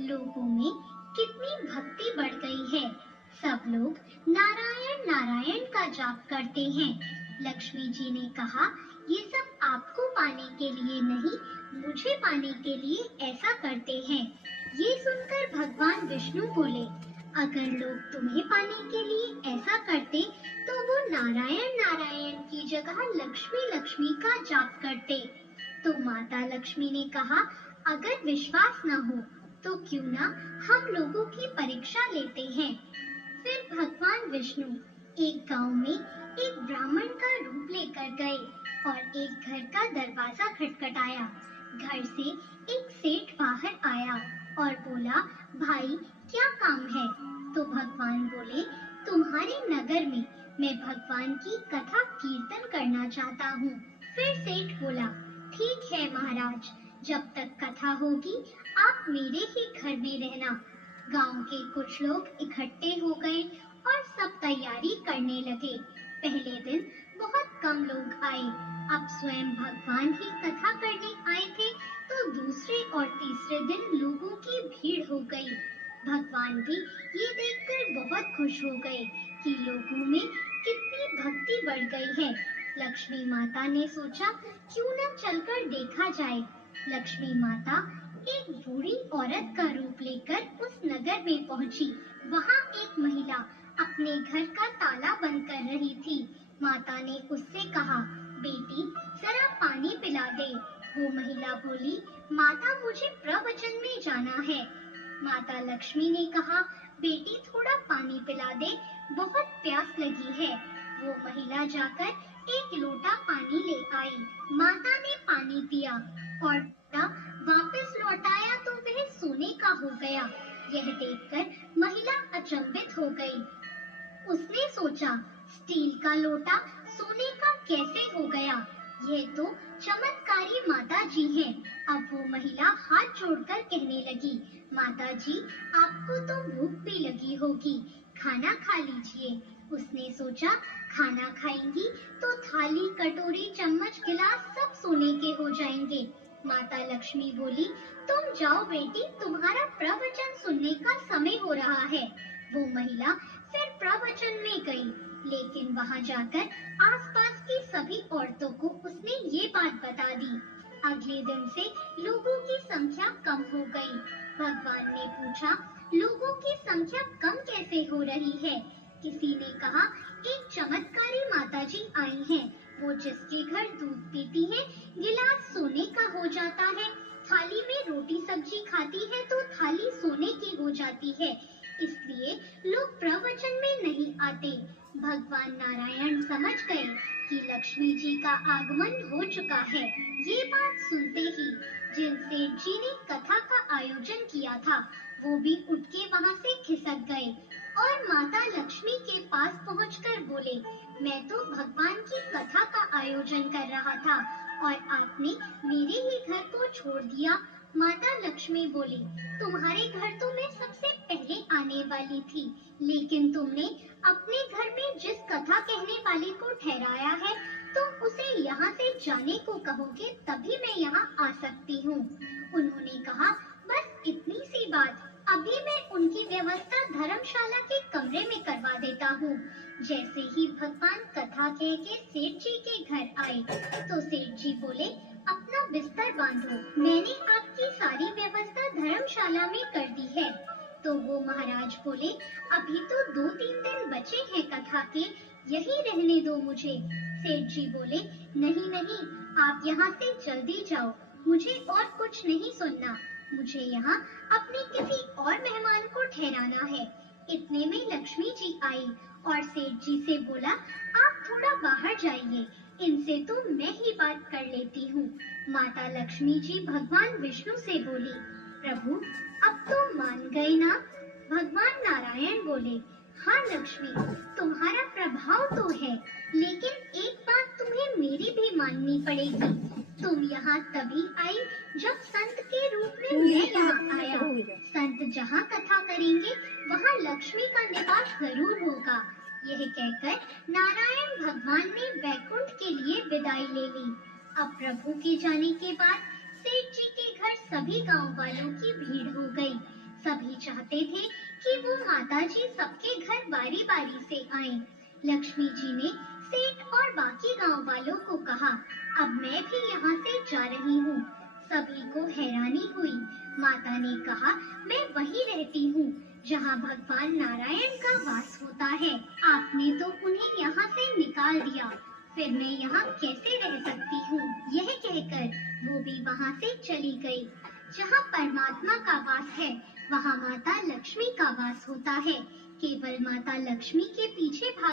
लोगों में कितनी भक्ति बढ़ गई है। सब लोग नारायण नारायण का जाप करते हैं। लक्ष्मी जी ने कहा, ये सब आपको पाने के लिए नहीं, मुझे पाने के लिए ऐसा करते हैं। ये सुनकर भगवान विष्णु बोले, अगर लोग तुम्हें पाने के लिए ऐसा करते तो वो नारायण नारायण की जगह लक्ष्मी लक्ष्मी का जाप करते। तो माता लक्ष्मी ने कहा, अगर विश्वास न हो तो क्यों ना हम लोगों की परीक्षा लेते हैं। फिर भगवान विष्णु एक गांव में एक ब्राह्मण का रूप लेकर गए और एक घर का दरवाजा खटखटाया। घर से एक सेठ बाहर आया और बोला, भाई क्या काम है? तो भगवान बोले, तुम्हारे नगर में मैं भगवान की कथा कीर्तन करना चाहता हूँ। फिर सेठ बोला, ठीक है महाराज, जब तक कथा होगी आप मेरे ही घर में रहना। गांव के कुछ लोग इकट्ठे हो गए और सब तैयारी करने लगे। पहले दिन बहुत कम लोग आए। अब स्वयं भगवान ही कथा करने आए थे तो दूसरे और तीसरे दिन लोगों की भीड़ हो गई। भगवान भी ये देखकर बहुत खुश हो गए कि लोगों में कितनी भक्ति बढ़ गई है। लक्ष्मी माता ने सोचा, क्यों न चलकर देखा जाए। लक्ष्मी माता एक बूढ़ी औरत का रूप लेकर उस नगर में पहुंची। वहां एक महिला अपने घर का ताला बंद कर रही थी। माता ने उससे कहा, बेटी जरा पानी पिला दे। वो महिला बोली, माता मुझे प्रवचन में जाना है। माता लक्ष्मी ने कहा, बेटी थोड़ा पानी पिला दे, बहुत प्यास लगी है। वो महिला जाकर एक लोटा पानी ले आई। माता ने पानी पिया और वापस लौटाया तो वह सोने का हो गया। यह देखकर महिला अचंभित हो गई। उसने सोचा, स्टील का लोटा सोने का कैसे हो गया? यह तो चमत्कारी माता जी हैं। अब वो महिला हाथ जोड़कर कहने लगी, माता जी आपको तो भूख भी लगी होगी, खाना खा लीजिए। उसने सोचा, खाना खाएंगी तो थाली कटोरी चम्मच गिलास सब सोने के हो जाएंगे। माता लक्ष्मी बोली, तुम जाओ बेटी, तुम्हारा प्रवचन सुनने का समय हो रहा है। वो महिला फिर प्रवचन में गई, लेकिन वहां जाकर आसपास की सभी औरतों को उसने ये बात बता दी। अगले दिन से लोगों की संख्या कम हो गई। भगवान ने पूछा, लोगों की संख्या कम कैसे हो रही है? किसी ने कहा, एक चमत्कारी माताजी आई हैं। वो जिसके घर दूध पीती है, गिलास सोने का हो जाता है। थाली में रोटी सब्जी खाती है तो थाली सोने की हो जाती है। इसलिए लोग प्रवचन में नहीं आते। भगवान नारायण समझ गए कि लक्ष्मी जी का आगमन हो चुका है। ये बात सुनते ही जिन सेठ जी ने कथा का आयोजन किया था, वो भी उठ के वहाँ से खिसक गए और माता लक्ष्मी के पास पहुंचकर बोले, मैं तो भगवान की कथा का आयोजन कर रहा था और आपने मेरे ही घर को छोड़ दिया। माता लक्ष्मी बोली, तुम्हारे घर तो मैं सबसे पहले आने वाली थी, लेकिन तुमने अपने घर में जिस कथा कहने वाले को ठहराया है, तुम उसे यहाँ से जाने को कहोगे तभी मैं यहाँ आ सकती हूँ। उन्होंने कहा, बस इतनी सी बात, अभी मैं उनकी व्यवस्था धर्मशाला के कमरे में करवा देता हूँ। जैसे ही भगवान कथा कह के सेठ जी के घर आए, तो सेठ जी बोले, अपना बिस्तर बांधो, मैंने आपकी सारी व्यवस्था धर्मशाला में कर दी है। तो वो महाराज बोले, अभी तो 2-3 दिन बचे हैं कथा के, यही रहने दो मुझे। सेठ जी बोले, नहीं नहीं, आप यहाँ से जल्दी जाओ, मुझे और कुछ नहीं सुनना। मुझे यहाँ अपने किसी और मेहमान को ठहराना है। इतने में लक्ष्मी जी आई और सेठ जी से बोला, आप थोड़ा बाहर जाइए, इनसे तो मैं ही बात कर लेती हूँ। माता लक्ष्मी जी भगवान विष्णु से बोली, प्रभु अब तो मान गए ना? भगवान नारायण बोले, हाँ लक्ष्मी, तुम्हारा प्रभाव तो है, लेकिन एक बात तुम्हें मेरी भी माननी पड़ेगी। तुम यहाँ तभी आई जब संत के रूप में मैं यहाँ आया। संत जहाँ कथा करेंगे वहाँ लक्ष्मी का निवास जरूर होगा। यह कहकर नारायण भगवान ने वैकुंठ के लिए विदाई ले ली। अब प्रभु के जाने के बाद सेठ जी के घर सभी गांव वालों की भीड़ हो गई। सभी चाहते थे कि वो माता जी सबके घर बारी बारी से आएं। लक्ष्मी जी ने सेठ और बाकी गांव वालों को कहा, अब मैं भी यहाँ से जा रही हूँ। सभी को हैरानी हुई। माता ने कहा, मैं वहीं रहती हूँ जहाँ भगवान नारायण का वास होता है। आपने तो उन्हें यहाँ से निकाल दिया, फिर मैं यहाँ कैसे रह सकती हूँ? यह कहकर वो भी वहाँ से चली गई। जहाँ परमात्मा का वास है, वहाँ माता लक्ष्मी का वास होता है। केवल माता लक्ष्मी के पीछे भाग